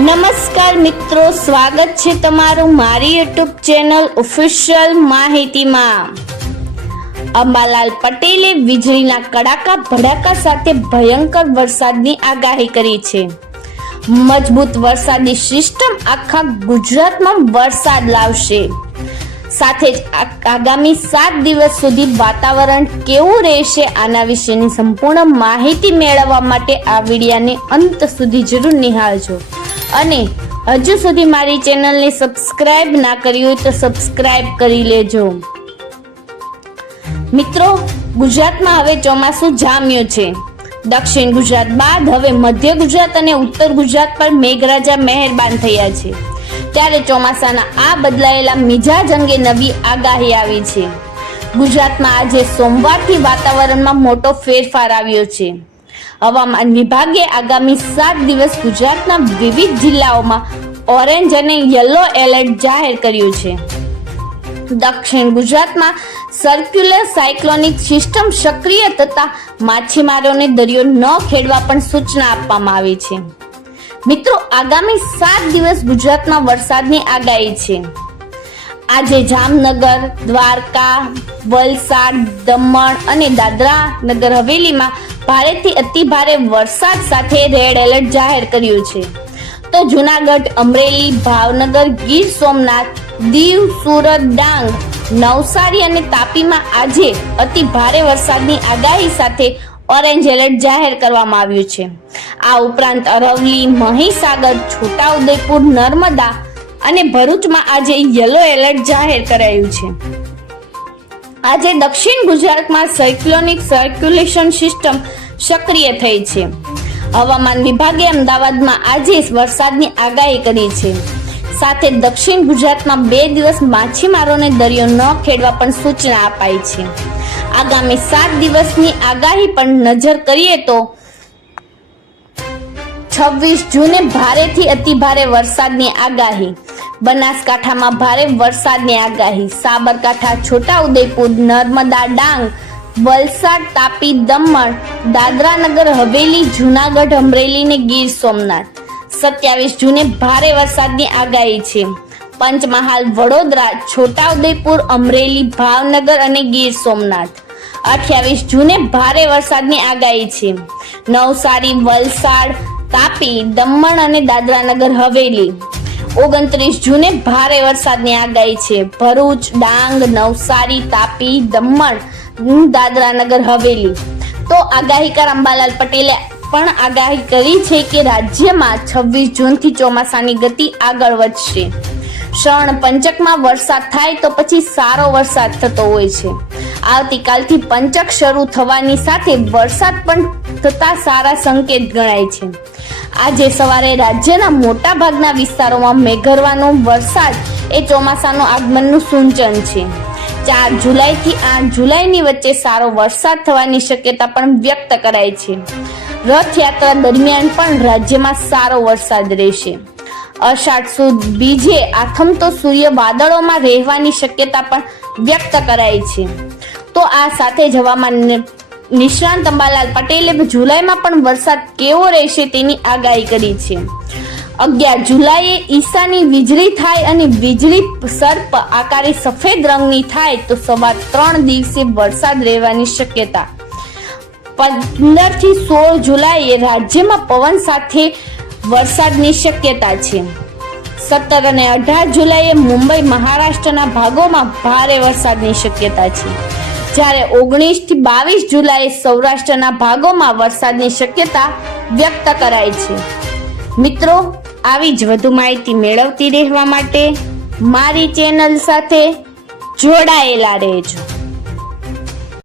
નમસ્કાર મિત્રો, સ્વાગત છે તમારું મારી યુટ્યુબ ચેનલ ઓફિશિયલ માહિતીમાં। અંબાલાલ પટેલે વીજળીના કડાકા ભડાકા સાથે ભયંકર વરસાદની આગાહી કરી છે। મજબૂત વરસાદી સિસ્ટમ આખા ગુજરાતમાં વરસાદ લાવશે। સાથે જ આગામી 7 દિવસ સુધી વાતાવરણ કેવું રહેશે આના વિશેની સંપૂર્ણ માહિતી મેળવવા માટે આ વિડિયોને અંત સુધી જરૂર નિહાળજો અને હજુ સુધી મારી ચેનલને સબસ્ક્રાઇબ ના કરી હોય તો સબસ્ક્રાઇબ કરી લેજો। મિત્રો, ગુજરાતમાં હવે ચોમાસું જામ્યું છે। દક્ષિણ ગુજરાત બાદ હવે મધ્ય ગુજરાત અને ઉત્તર ગુજરાત પર મેઘરાજા મહેરબાન થયા છે। ત્યારે ચોમાસાના આ બદલાયેલા મિજાજ અંગે નવી આગાહી આવી છે। ગુજરાતમાં આજે સોમવારથી વાતાવરણમાં મોટો ફેરફાર આવ્યો છે। હવામાન વિભાગે આગામી 7 દિવસ ગુજરાતના વિવિધ જિલ્લાઓમાં ઓરેન્જ અને યલો એલર્ટ જાહેર કર્યું છે। દક્ષિણ ગુજરાતમાં સર્ક્યુલર સાયક્લોનિક સિસ્ટમ સક્રિય થતા માછીમારોને દરિયો ન ખેડવા પણ સૂચના આપવામાં આવી છે। મિત્રો, આગામી 7 દિવસ ગુજરાતમાં વરસાદની આગાહી છે। આજે જામનગર, દ્વારકા, વલસાડ, દમણ અને દાદરા નગર હવેલીમાં ભારેથી અતિ ભારે વરસાદ સાથે રેડ એલર્ટ જાહેર કર્યું છે। તો જૂનાગઢ, અમરેલી, ભાવનગર, ગીર સોમનાથ, દીવ, સુરત, ડાંગ, નવસારી અને તાપીમાં આજે અતિ ભારે વરસાદની આગાહી સાથે ઓરેન્જ એલર્ટ જાહેર કરવામાં આવ્યું છે। આ ઉપરાંત અરવલ્લી, મહીસાગર, છોટાઉદેપુર, નર્મદા અને ભરૂચમાં આજે યલો એલર્ટ જાહેર કરાયું છે। આજે દક્ષિણ ગુજરાતમાં સાયક્લોનિક સર્ક્યુલેશન સિસ્ટમ સક્રિય થઈ છે। હવામાન વિભાગે અમદાવાદમાં આજે વરસાદની આગાહી કરી છે। સાથે દક્ષિણ ગુજરાતમાં 2 દિવસ માછીમારોને દરિયો ન ખેડવા પણ સૂચના અપાઈ છે। આગામી 7 દિવસની આગાહી પર નજર કરીએ તો 26 જૂને ભારેથી અતિ ભારે વરસાદની આગાહી, બનાસકાંઠામાં ભારે વરસાદની આગાહી, સાબરકાંઠા, છોટાઉદેપુર, નર્મદા, ડાંગ, વલસાડ, તાપી, દમણ, દાદરા નગર હવેલી, જૂનાગઢ, અમરેલી ને ગીર સોમનાથ। 27 જૂને ભારે વરસાદની આગાહી છે। પંચમહાલ, વડોદરા, છોટાઉદેપુર, અમરેલી, ભાવનગર અને ગીર સોમનાથ। 28 જૂને ભારે વરસાદની આગાહી છે। નવસારી, વલસાડ, તાપી, દમણ અને દાદરા નગર હવેલી। 29 જૂને ભારે વરસાદની આગાહી છે। ભરૂચ, ડાંગ, નવસારી, તાપી, દમણ, દાદરા નગર હવેલી। તો આગાહીકાર અંબાલાલ પટેલે પણ આગાહી કરી છે કે રાજ્યમાં 26 જૂનથી ચોમાસાની ગતિ આગળ વધશે। શ્રવણ પંચકમાં વરસાદ થાય તો પછી સારો વરસાદ થતો હોય છે। આવતીકાલથી પંચક શરૂ થવાની સાથે વરસાદ પણ થતા સારા સંકેત ગણાય છે। આજે સવારે રાજ્યના મોટા ભાગના વિસ્તારોમાં મેઘરવાનો વરસાદ એ ચોમાસાનું આગમનનું સૂચન છે। 4 જુલાઈથી 8 જુલાઈની વચ્ચે સારો વરસાદ થવાની શક્યતા પણ વ્યક્ત કરાઈ છે। રથયાત્રા દરમિયાન પણ રાજ્યમાં સારો વરસાદ રહેશે। અષાઢ સુદ બીજે આથમતો સૂર્ય વાદળોમાં રહેવાની શક્યતા પણ વ્યક્ત કરાઈ છે। તો આ સાથે જ હવામાન નિષ્ણાંત અંબાલાલ પટેલે જુલાઈમાં પણ વરસાદ કેવો રહેશે તેની આગાહી કરી છે। 11 જુલાઈએ ઈશાની વીજળી થાય અને વીજળી સર્પ આકારે સફેદ રંગની થાય તો સવા 3 દિવસે વરસાદ રહેવાની શક્યતા। 15 થી 16 જુલાઈએ રાજ્યમાં પવન સાથે વરસાદની શક્યતા છે। 17 અને 18 જુલાઈએ મુંબઈ, મહારાષ્ટ્રના ભાગોમાં ભારે વરસાદની શક્યતા છે। જ્યારે 19 થી 22 જુલાઈએ સૌરાષ્ટ્રના ભાગોમાં વરસાદની શક્યતા વ્યક્ત કરાઈ છે। મિત્રો, આવી જ વધુ માહિતી મેળવતી રહેવા માટે મારી ચેનલ સાથે જોડાયેલા રહેજો।